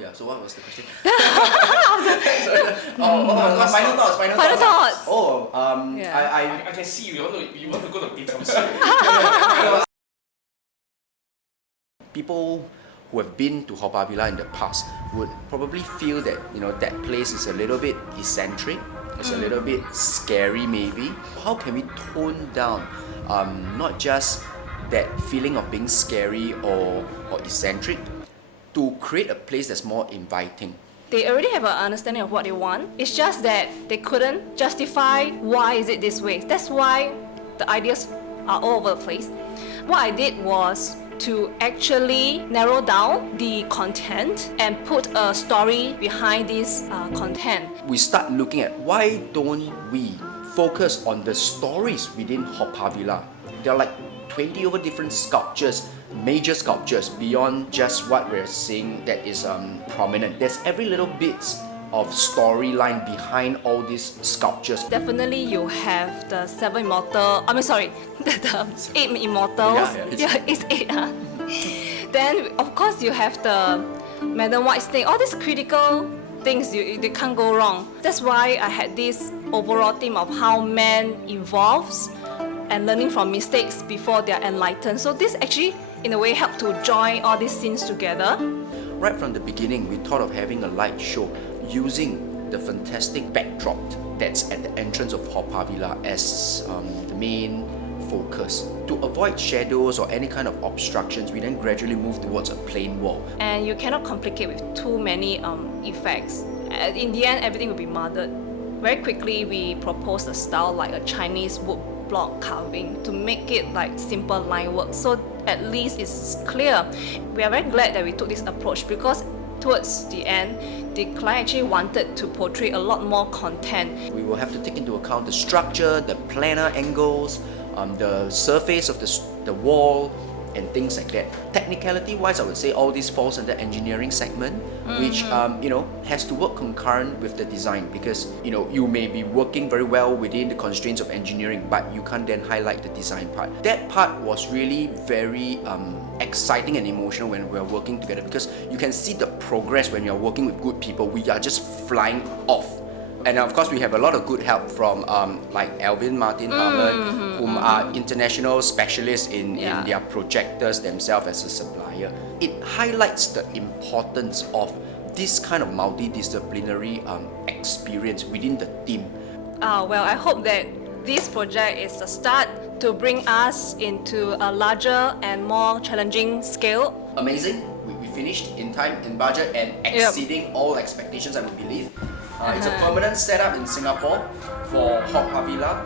yeah, so what was the question? Final thoughts. Final thoughts. I can see you want to go to details. People who have been to Haw Par Villa in the past would probably feel that that place is a little bit eccentric, it's a little bit scary maybe. How can we tone down not just that feeling of being scary or eccentric to create a place that's more inviting? They already have an understanding of what they want. It's just that they couldn't justify why is it this way. That's why the ideas are all over the place. What I did was to actually narrow down the content and put a story behind this content. We start looking at why don't we focus on the stories within Haw Par Villa. There are like 20 over different sculptures, major sculptures beyond just what we're seeing that is prominent. There's every little bit of storyline behind all these sculptures. Definitely you have the the 8 immortals. It's 8. Then of course you have the Madam White's thing. All these critical things they can't go wrong. That's why I had this overall theme of how man evolves and learning from mistakes before they're enlightened. So this actually in a way helped to join all these scenes together. Right from the beginning, we thought of having a light show using the fantastic backdrop that's at the entrance of Haw Par Villa as the main focus. To avoid shadows or any kind of obstructions, we then gradually moved towards a plain wall. And you cannot complicate with too many effects. In the end, everything will be muddled. Very quickly, we proposed a style like a Chinese wood block carving to make it like simple line work, so at least it's clear. We are very glad that we took this approach because towards the end, the client actually wanted to portray a lot more content. We will have to take into account the structure, the planar angles, the surface of the wall, and things like that. Technicality-wise, I would say all this falls under engineering segment, which has to work concurrent with the design because you may be working very well within the constraints of engineering, but you can't then highlight the design part. That part was really very exciting and emotional when we are working together because you can see the progress when you are working with good people. We are just flying off. And of course, we have a lot of good help from like Alvin, Martin, Ahmed, whom are international specialists in their projectors themselves as a supplier. It highlights the importance of this kind of multidisciplinary experience within the team. Well, I hope that this project is a start to bring us into a larger and more challenging scale. Amazing. We finished in time, in budget, and exceeding all expectations, I would believe. It's a permanent setup in Singapore for Haw Par Villa.